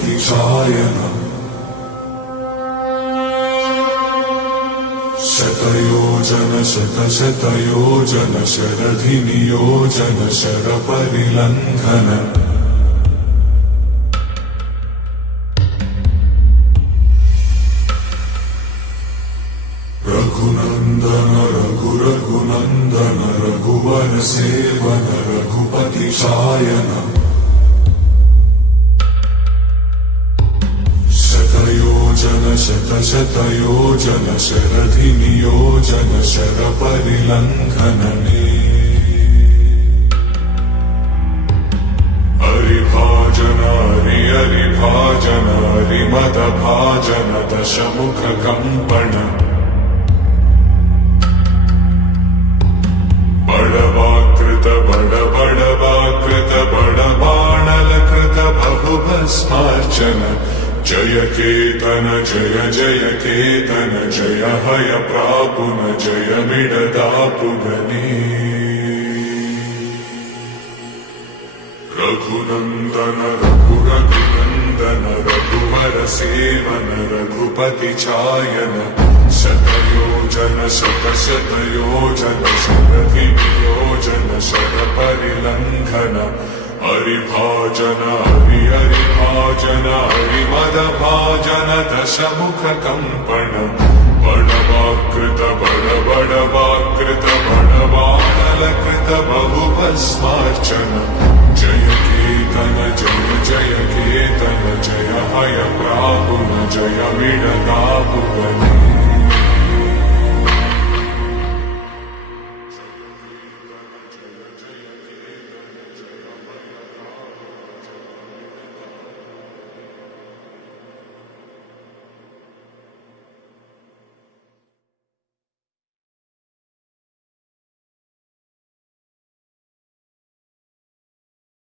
रघुपतिशायनम् शतयोजन शतशतयोजन शरधिनियोजन शरपरिलङ्घन रघुनन्दन रघुरघुनन्दन रघुवर सेवन रघुपतिशायनम् शतयोजन शतशतयोजन शरधिनियोजन शरपरिलङ्घनने हरिभाजन हरिभाजन हरिमदभाजन दशमुखकम्पण बडवाकृत बडबडवाकृत बडबाणलकृत बहुभस्मार्चन जय केतन जय जय केतन जय हय प्रापुन जय मिडदापुगने रघुनन्दन रघुरघुनन्दन रघुवर सेवन रघुपतिचायन शतयोजन शतशतयोजन शरधिनियोजन शरपरिलङ्घन हरिभाजन हरिभाजन हरिमदभाजन दशमुखकम्पण बडवाकृत बडबडवाकृत बडबाणलकृत बहुभस्मार्चन जय केतन जय जय केतन जय हय प्रापुन जय मिडदापुगने